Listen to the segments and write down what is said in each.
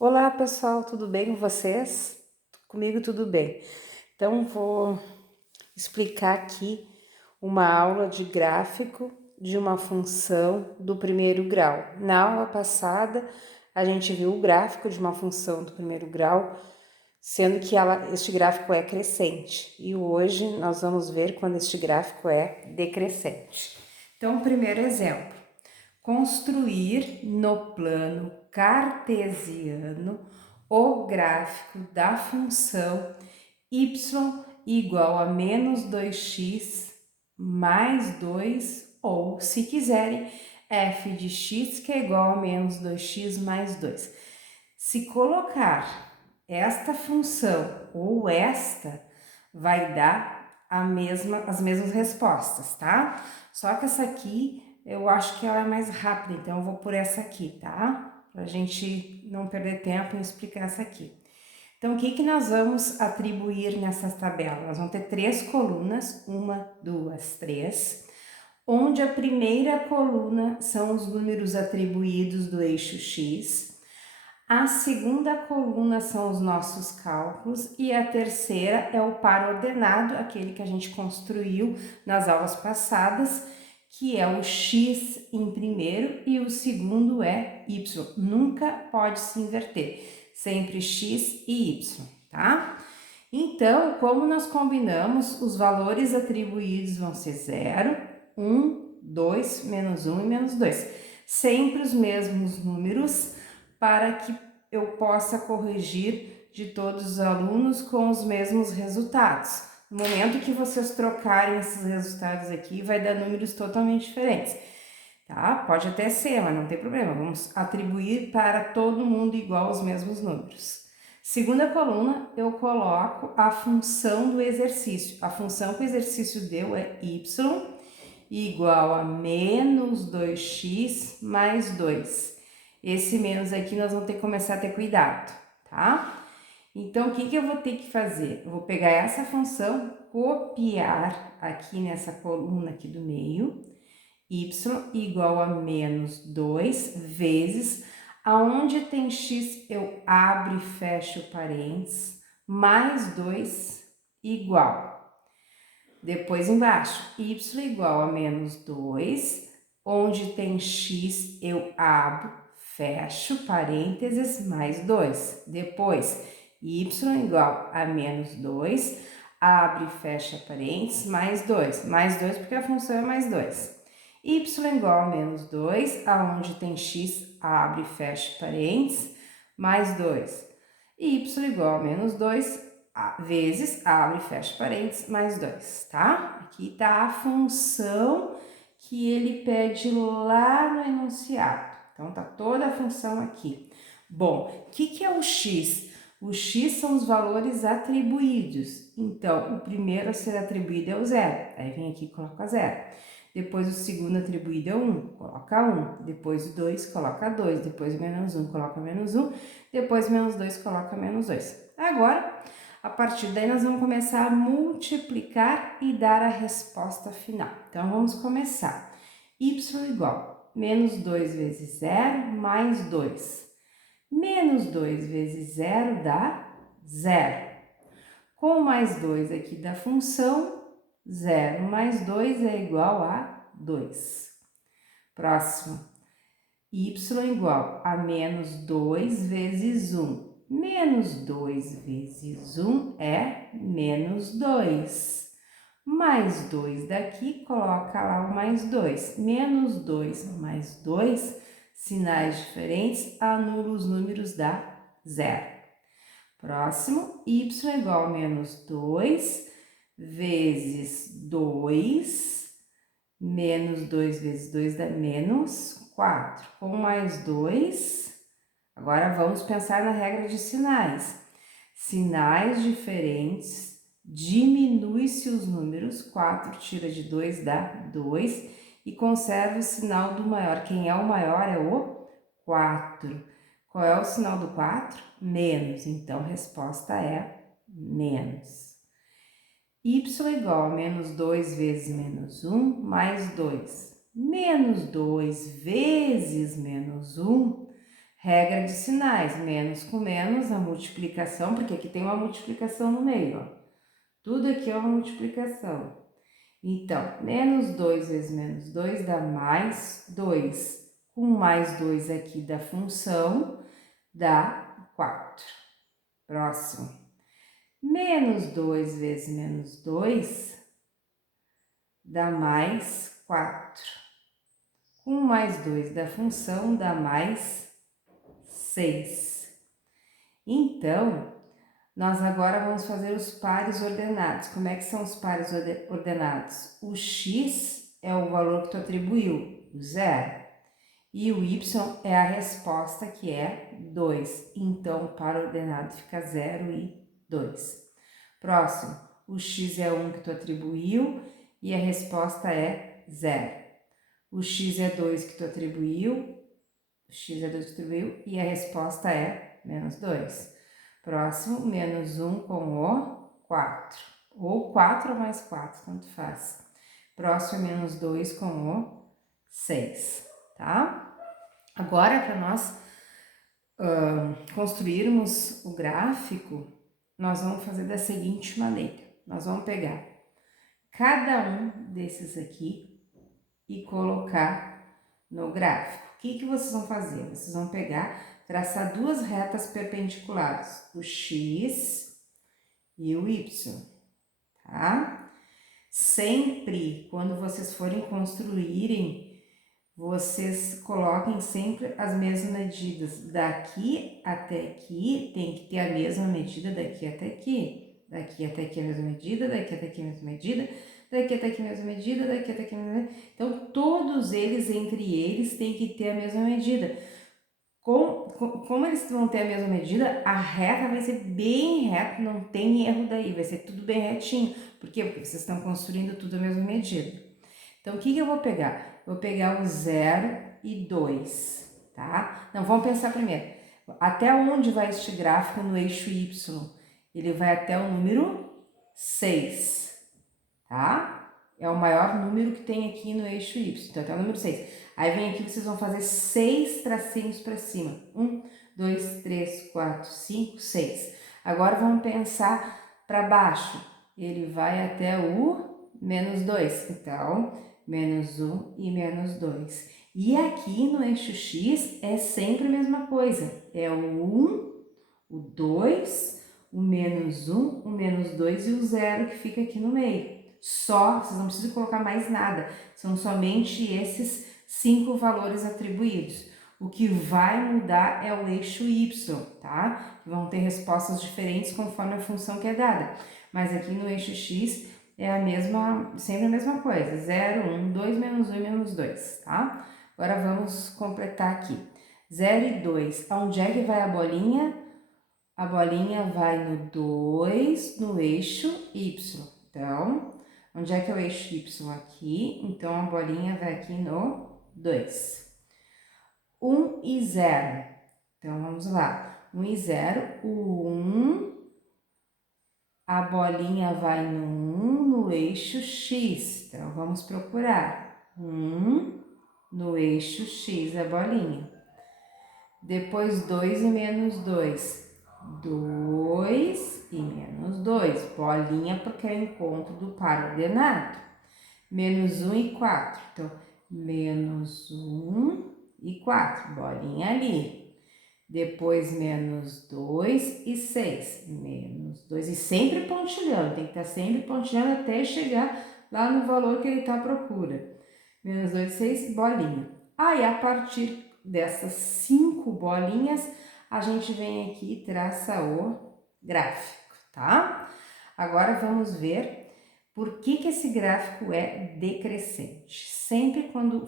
Olá pessoal, tudo bem com vocês? Comigo tudo bem. Então vou explicar aqui uma aula de gráfico de uma função do primeiro grau. Na aula passada a gente viu o gráfico de uma função do primeiro grau, sendo que este gráfico é crescente. E hoje nós vamos ver quando este gráfico é decrescente. Então, primeiro exemplo: construir no plano cartesiano o gráfico da função y igual a menos 2x mais 2, ou, se quiserem, f de x que é igual a menos 2x mais 2. Se colocar esta função ou esta, vai dar as mesmas respostas, tá? Só que essa aqui eu acho que ela é mais rápida, então eu vou por essa aqui, tá? Pra gente não perder tempo em explicar essa aqui. Então, o que nós vamos atribuir nessas tabelas? Nós vamos ter 3 colunas, 1, 2, 3, onde a primeira coluna são os números atribuídos do eixo X, a segunda coluna são os nossos cálculos e a terceira é o par ordenado, aquele que a gente construiu nas aulas passadas, que é o x em primeiro e o segundo é y. Nunca pode se inverter, sempre x e y, tá? Então, como nós combinamos, os valores atribuídos vão ser 0, 1, 2, menos 1 e menos 2. Sempre os mesmos números para que eu possa corrigir de todos os alunos com os mesmos resultados. No momento que vocês trocarem esses resultados aqui, vai dar números totalmente diferentes, tá? Pode até ser, mas não tem problema. Vamos atribuir para todo mundo igual os mesmos números. Segunda coluna, eu coloco a função do exercício. A função que o exercício deu é y igual a menos 2x mais 2. Esse menos aqui nós vamos ter que começar a ter cuidado, tá? Então, o que eu vou ter que fazer? Eu vou pegar essa função, copiar aqui nessa coluna aqui do meio, y igual a menos 2 vezes, aonde tem x eu abro e fecho parênteses, mais 2 igual. Depois embaixo, y igual a menos 2, onde tem x eu abro, fecho parênteses, mais 2. Depois, y igual a menos 2, abre e fecha parênteses, mais 2. Mais 2 porque a função é mais 2. Y igual a menos 2, aonde tem x, abre e fecha parênteses, mais 2. Y igual a menos 2, vezes, abre e fecha parênteses, mais 2, tá? Aqui tá a função que ele pede lá no enunciado. Então, tá toda a função aqui. Bom, o que é o x? O x são os valores atribuídos. Então, o primeiro a ser atribuído é o 0. Aí vem aqui e coloca 0. Depois o segundo atribuído é 1, coloca 1. Depois o 2, coloca 2. Depois o menos 1, coloca menos 1. Depois menos 2, coloca menos 2. Agora, a partir daí nós vamos começar a multiplicar e dar a resposta final. Então, vamos começar. Y igual a menos 2 vezes 0 mais 2. Menos 2 vezes 0 dá 0. Com mais 2 aqui da função, 0 mais 2 é igual a 2. Próximo, y igual a menos 2 vezes 1. Menos 2 vezes 1 é menos 2. Mais 2 daqui, coloca lá o mais 2. Menos 2 mais 2, sinais diferentes, anula os números, dá 0. Próximo, y igual a menos 2 vezes 2, menos 2 vezes 2 dá menos 4. Com mais 2, agora vamos pensar na regra de sinais. Sinais diferentes, diminui-se os números, 4 tira de 2 dá 2, e conserva o sinal do maior. Quem é o maior é o 4. Qual é o sinal do 4? Menos, então a resposta é menos. Y igual a menos 2 vezes menos 1 mais 2. Menos 2 vezes menos 1 Regra de sinais, menos com menos, a multiplicação, porque aqui tem uma multiplicação no meio, ó. Tudo aqui é uma multiplicação. Então, menos 2 vezes menos 2 dá mais 2. Com mais 2 aqui da função, dá 4. Próximo. Menos 2 vezes menos 2 dá mais 4. Com mais 2 da função, dá mais 6. Então, nós agora vamos fazer os pares ordenados. Como é que são os pares ordenados? O x é o valor que tu atribuiu, o 0. E o y é a resposta, que é 2. Então, o par ordenado fica 0 e 2. Próximo, o x é 1 que tu atribuiu e a resposta é 0. O x é 2 que tu atribuiu, e a resposta é menos 2. Próximo, menos 1 com o 4. Ou 4 mais 4, tanto faz. Próximo, menos 2 com o 6, tá? Agora, para nós construirmos o gráfico, nós vamos fazer da seguinte maneira. Nós vamos pegar cada um desses aqui e colocar no gráfico. O que vocês vão fazer? Vocês vão pegar, traçar duas retas perpendiculares, o x e o y, tá? Sempre, quando vocês forem construírem, vocês coloquem sempre as mesmas medidas. Daqui até aqui tem que ter a mesma medida, daqui até aqui. Daqui até aqui a mesma medida, daqui até aqui a mesma medida, daqui até aqui a mesma medida, daqui até aqui a mesma medida. Então, todos eles, entre eles, tem que ter a mesma medida. Como eles vão ter a mesma medida, a reta vai ser bem reta, não tem erro daí, vai ser tudo bem retinho. Por quê? Porque vocês estão construindo tudo a mesma medida. Então, o que eu vou pegar? Vou pegar o 0 e 2, tá? Não, vamos pensar primeiro. Até onde vai este gráfico no eixo Y? Ele vai até o número 6, tá? É o maior número que tem aqui no eixo Y, então até o número 6. Aí vem aqui, vocês vão fazer 6 tracinhos para cima. 1, 2, 3, 4, 5, 6. Agora vamos pensar para baixo. Ele vai até o menos 2. Então, menos 1 e menos 2. E aqui no eixo X é sempre a mesma coisa. É o 1, o 2, o menos 1, o menos 2 e o 0 que fica aqui no meio. Só, vocês não precisam colocar mais nada. São somente esses 5 valores atribuídos. O que vai mudar é o eixo Y, tá? Que vão ter respostas diferentes conforme a função que é dada. Mas aqui no eixo X é a mesma, sempre a mesma coisa. 0, 1, 2, menos 1 e menos 2, tá? Agora vamos completar aqui. 0 e 2. Aonde é que vai a bolinha? A bolinha vai no 2, no eixo Y. Então, onde é que é o eixo Y? Aqui. Então, a bolinha vai aqui no 2. 1 e 0. Então, vamos lá. 1 e 0. O 1, a bolinha vai no 1 no eixo X. Então, vamos procurar. 1 no eixo X, a bolinha. Depois, 2 e menos 2. 2 e menos 2. Bolinha, porque é o encontro do par ordenado. Menos 1 e 4. Então, menos 1 e 4. Bolinha ali. Depois, menos 2 e 6. Menos 2. E sempre pontilhando. Tem que estar sempre pontilhando até chegar lá no valor que ele está à procura. Menos 2 e 6, bolinha. Aí, a partir dessas 5 bolinhas, a gente vem aqui e traça o gráfico, tá? Agora vamos ver por que esse gráfico é decrescente. Sempre quando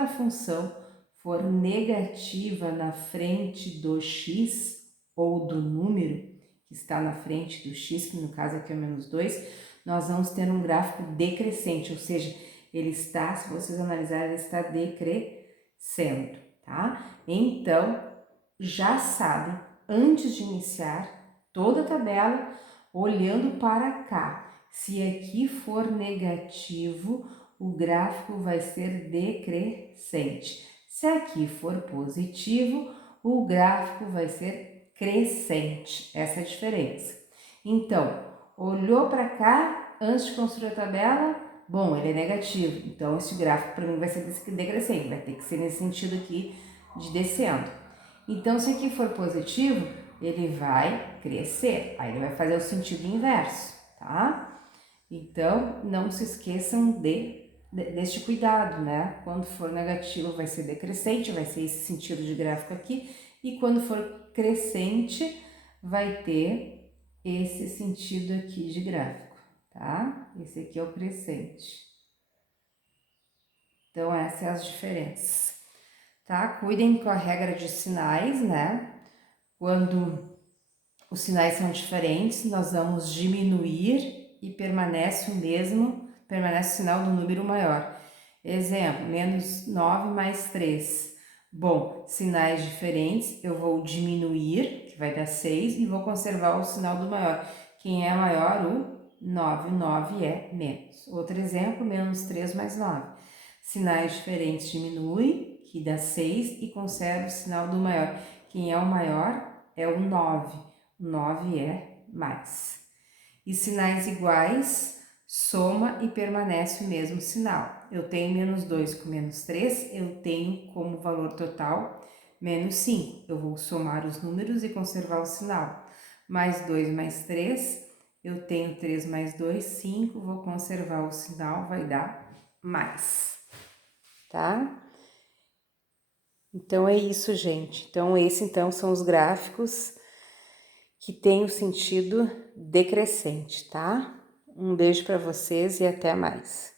a função for negativa na frente do x ou do número que está na frente do x, que no caso aqui é menos 2, nós vamos ter um gráfico decrescente, ou seja, ele está, se vocês analisarem, ele está decrescendo, tá? Então, já sabe, antes de iniciar toda a tabela, olhando para cá, se aqui for negativo, o gráfico vai ser decrescente. Se aqui for positivo, o gráfico vai ser crescente. Essa é a diferença. Então, olhou para cá antes de construir a tabela, bom, ele é negativo. Então, esse gráfico para mim vai ser decrescente, vai ter que ser nesse sentido aqui de descendo. Então, se aqui for positivo, ele vai crescer. Aí ele vai fazer o sentido inverso, tá? Então, não se esqueçam deste cuidado, né? Quando for negativo vai ser decrescente, vai ser esse sentido de gráfico aqui, e quando for crescente vai ter esse sentido aqui de gráfico, tá? Esse aqui é o crescente. Então, essas são as diferenças, tá? Cuidem com a regra de sinais, né? Quando os sinais são diferentes, nós vamos diminuir e permanece o mesmo, permanece o sinal do número maior. Exemplo, menos 9 mais 3. Bom, sinais diferentes, eu vou diminuir, que vai dar 6, e vou conservar o sinal do maior. Quem é maior? O 9. O 9 é menos. Outro exemplo, menos 3 mais 9. Sinais diferentes diminui, que dá 6, e conserva o sinal do maior. Quem é o maior? É o 9. O 9 é mais. E sinais iguais, soma e permanece o mesmo sinal. Eu tenho menos 2 com menos 3, eu tenho como valor total menos 5. Eu vou somar os números e conservar o sinal. Mais 2 mais 3, eu tenho 3 mais 2, 5, vou conservar o sinal, vai dar mais, tá? Então é isso, gente. Então são os gráficos que têm o sentido decrescente, tá? Um beijo para vocês e até mais.